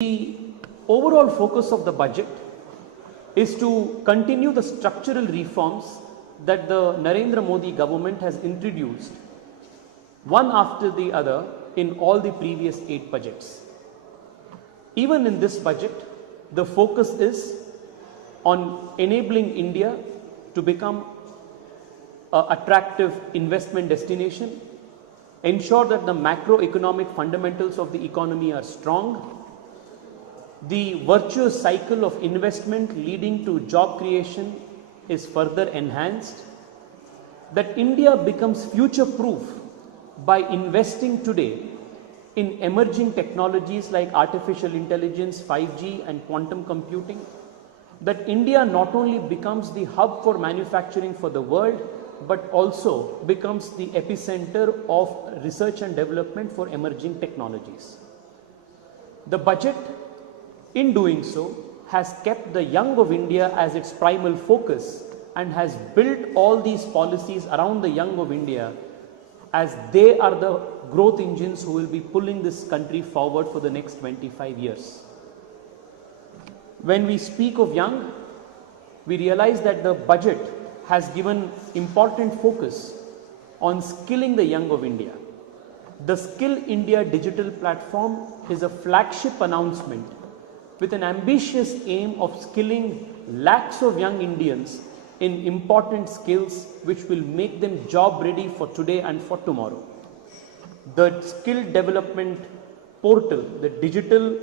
The overall focus of the budget is to continue the structural reforms that the Narendra Modi government has introduced one after the other in all the previous 8 budgets. Even in this budget, the focus is on enabling India to become an attractive investment destination, ensure that the macroeconomic fundamentals of the economy are strong, the virtuous cycle of investment leading to job creation is further enhanced, that India becomes future-proof by investing today in emerging technologies like artificial intelligence, 5G and quantum computing, that India not only becomes the hub for manufacturing for the world, but also becomes the epicenter of research and development for emerging technologies. The budget, in doing so, has kept the young of India as its primal focus and has built all these policies around the young of India as they are the growth engines who will be pulling this country forward for the next 25 years. When we speak of young, we realize that the budget has given important focus on skilling the young of India. The Skill India digital platform is a flagship announcement with an ambitious aim of skilling lakhs of young Indians in important skills which will make them job ready for today and for tomorrow. The skill development portal, the digital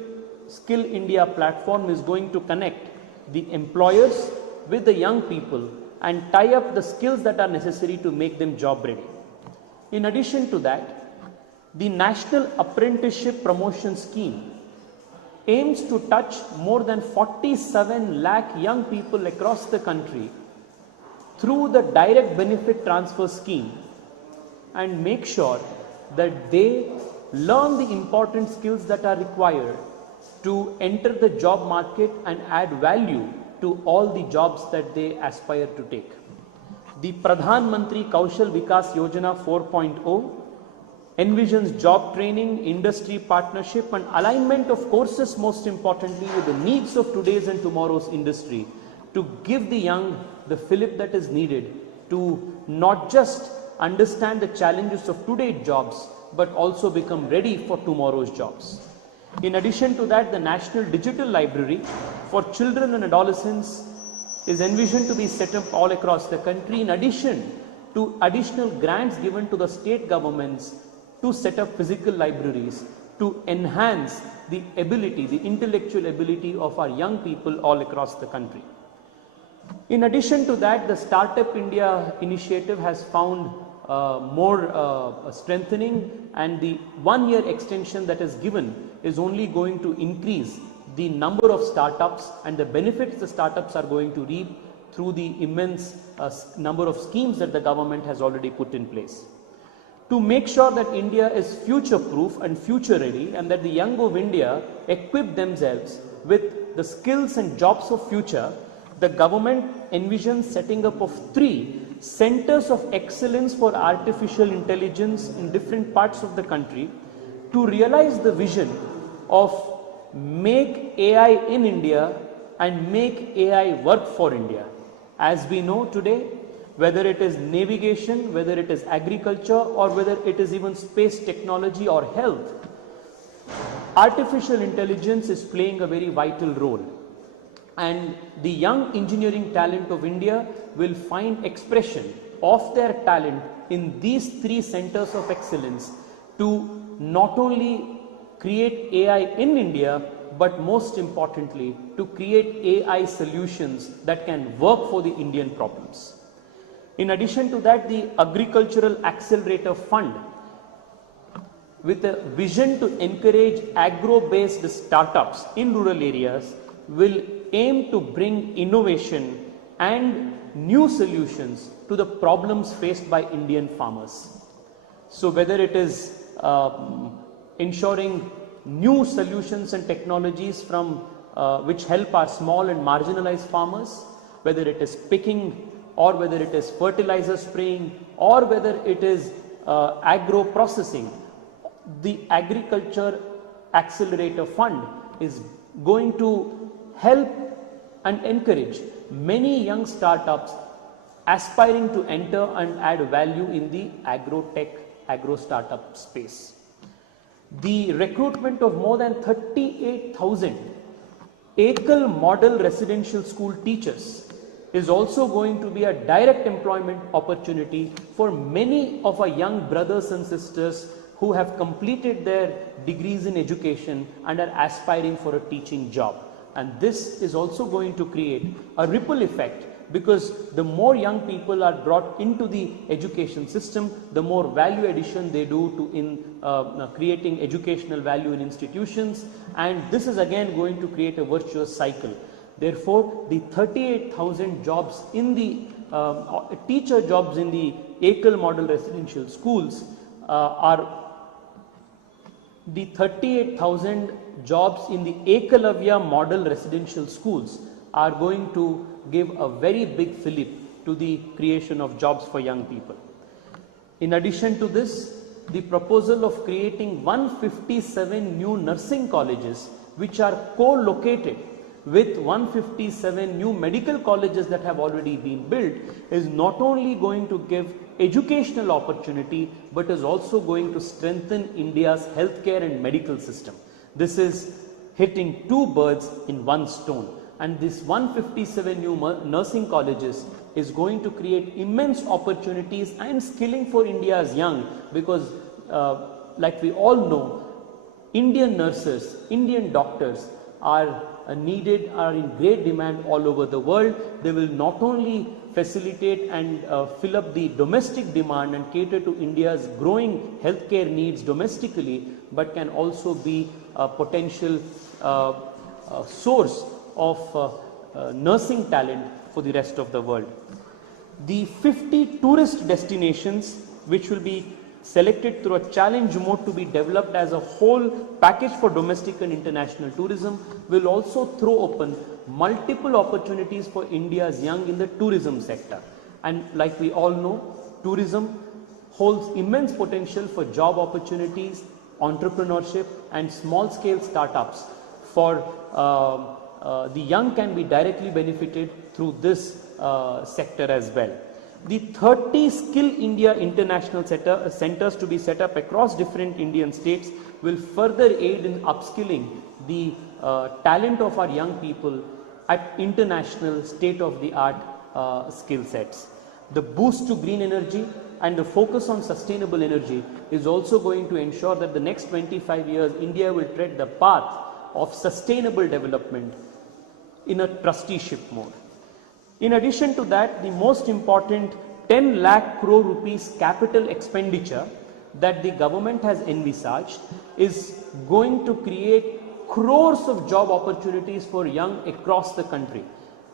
Skill India platform, is going to connect the employers with the young people and tie up the skills that are necessary to make them job ready. In addition to that, the National Apprenticeship Promotion Scheme aims to touch more than 47 lakh young people across the country through the direct benefit transfer scheme and make sure that they learn the important skills that are required to enter the job market and add value to all the jobs that they aspire to take. The Pradhan Mantri Kaushal Vikas Yojana 4.0 envisions job training, industry partnership and alignment of courses, most importantly with the needs of today's and tomorrow's industry, to give the young the fillip that is needed to not just understand the challenges of today's jobs but also become ready for tomorrow's jobs. In addition to that, the National Digital Library for children and adolescents is envisioned to be set up all across the country, in addition to additional grants given to the state governments to set up physical libraries to enhance the ability, the intellectual ability of our young people all across the country. In addition to that, the Startup India initiative has found more strengthening, and the 1-year extension that is given is only going to increase the number of startups and the benefits the startups are going to reap through the immense number of schemes that the government has already put in place. To make sure that India is future-proof and future-ready and that the young of India equip themselves with the skills and jobs of future, the government envisions setting up of 3 centers of excellence for artificial intelligence in different parts of the country to realize the vision of make AI in India and make AI work for India. As we know today, whether it is navigation, whether it is agriculture, or whether it is even space technology or health, artificial intelligence is playing a very vital role. And the young engineering talent of India will find expression of their talent in these 3 centers of excellence to not only create AI in India, but most importantly, to create AI solutions that can work for the Indian problems. In addition to that, the Agricultural Accelerator Fund, with a vision to encourage agro-based startups in rural areas, will aim to bring innovation and new solutions to the problems faced by Indian farmers. So whether it is ensuring new solutions and technologies from which help our small and marginalized farmers, whether it is picking or whether it is fertilizer spraying or whether it is agro processing, the Agriculture Accelerator Fund is going to help and encourage many young startups aspiring to enter and add value in the agro-tech, agro-startup space. The recruitment of more than 38,000 Ekal model residential school teachers is also going to be a direct employment opportunity for many of our young brothers and sisters who have completed their degrees in education and are aspiring for a teaching job. And this is also going to create a ripple effect, because the more young people are brought into the education system, the more value addition they do to in creating educational value in institutions, and this is again going to create a virtuous cycle. Therefore, the 38,000 jobs in the teacher jobs in the Ekal model residential schools the 38,000 jobs in the Ekalavya model residential schools are going to give a very big fillip to the creation of jobs for young people. In addition to this, the proposal of creating 157 new nursing colleges which are co-located with 157 new medical colleges that have already been built is not only going to give educational opportunity but is also going to strengthen India's healthcare and medical system. This is hitting two birds in one stone. And this 157 new nursing colleges is going to create immense opportunities and skilling for India's young, because like we all know, Indian nurses, Indian doctors are needed, are in great demand all over the world. They will not only facilitate and fill up the domestic demand and cater to India's growing healthcare needs domestically, but can also be a potential source of nursing talent for the rest of the world. The 50 tourist destinations which will be selected through a challenge mode to be developed as a whole package for domestic and international tourism will also throw open multiple opportunities for India's young in the tourism sector. And like we all know, tourism holds immense potential for job opportunities, entrepreneurship and small scale startups. For the young can be directly benefited through this sector as well. The 30 Skill India International centers to be set up across different Indian states will further aid in upskilling the talent of our young people at international state-of-the-art skill sets. The boost to green energy and the focus on sustainable energy is also going to ensure that the next 25 years India will tread the path of sustainable development in a trusteeship mode. In addition to that, the most important 10 lakh crore rupees capital expenditure that the government has envisaged is going to create crores of job opportunities for young across the country.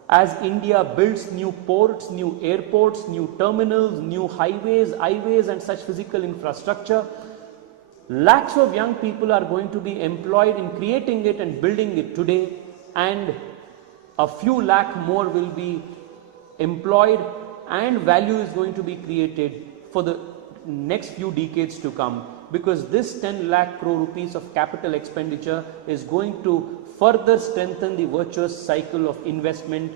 As India builds new ports, new airports, new terminals, new highways and such physical infrastructure, lakhs of young people are going to be employed in creating it and building it today, and a few lakh more will be employed and value is going to be created for the next few decades to come, because this 10 lakh crore rupees of capital expenditure is going to further strengthen the virtuous cycle of investment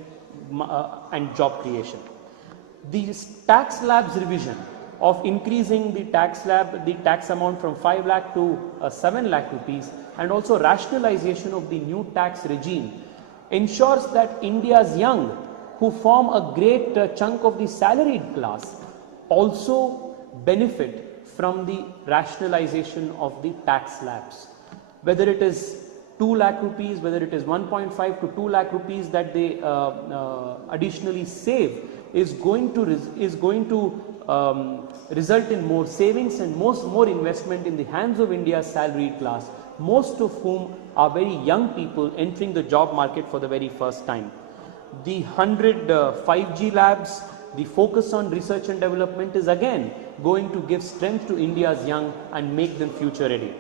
and job creation. The tax slabs revision of increasing the tax amount from 5 lakh to 7 lakh rupees, and also rationalization of the new tax regime ensures that India's young, who form a great chunk of the salaried class, also benefit from the rationalization of the tax slabs. Whether it is 2 lakh rupees, whether it is 1.5 to 2 lakh rupees that they additionally save is going to result in more savings and more investment in the hands of India's salaried class, most of whom are very young people entering the job market for the very first time. The 100 5G labs, the focus on research and development is again going to give strength to India's young and make them future ready.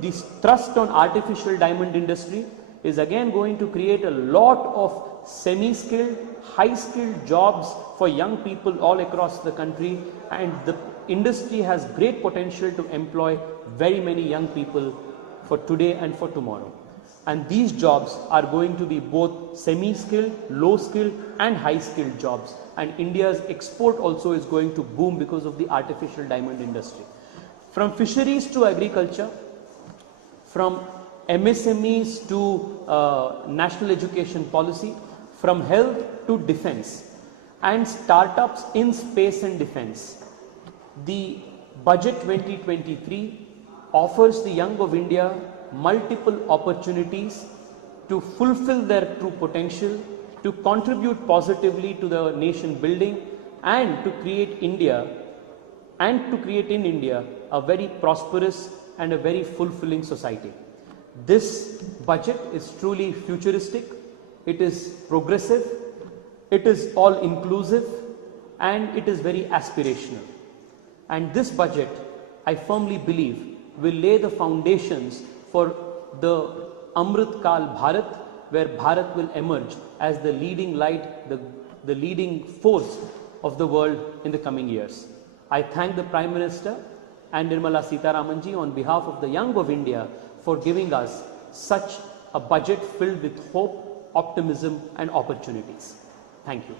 The thrust on artificial diamond industry is again going to create a lot of semi-skilled, high-skilled jobs for young people all across the country, and the industry has great potential to employ very many young people for today and for tomorrow. And these jobs are going to be both semi-skilled, low-skilled and high-skilled jobs. And India's export also is going to boom because of the artificial diamond industry. From fisheries to agriculture, from MSMEs to national education policy, from health to defense, and startups in space and defense. The Budget 2023 offers the young of India multiple opportunities to fulfill their true potential, to contribute positively to the nation building, and to create India and to create in India a very prosperous and a very fulfilling society. This budget is truly futuristic, it is progressive, it is all inclusive, and it is very aspirational. And this budget, I firmly believe, will lay the foundations for the Amrit Kal Bharat, where Bharat will emerge as the leading light, the leading force of the world in the coming years. I thank the Prime Minister and Nirmala Sitharamanji on behalf of the young of India for giving us such a budget filled with hope, optimism and opportunities. Thank you.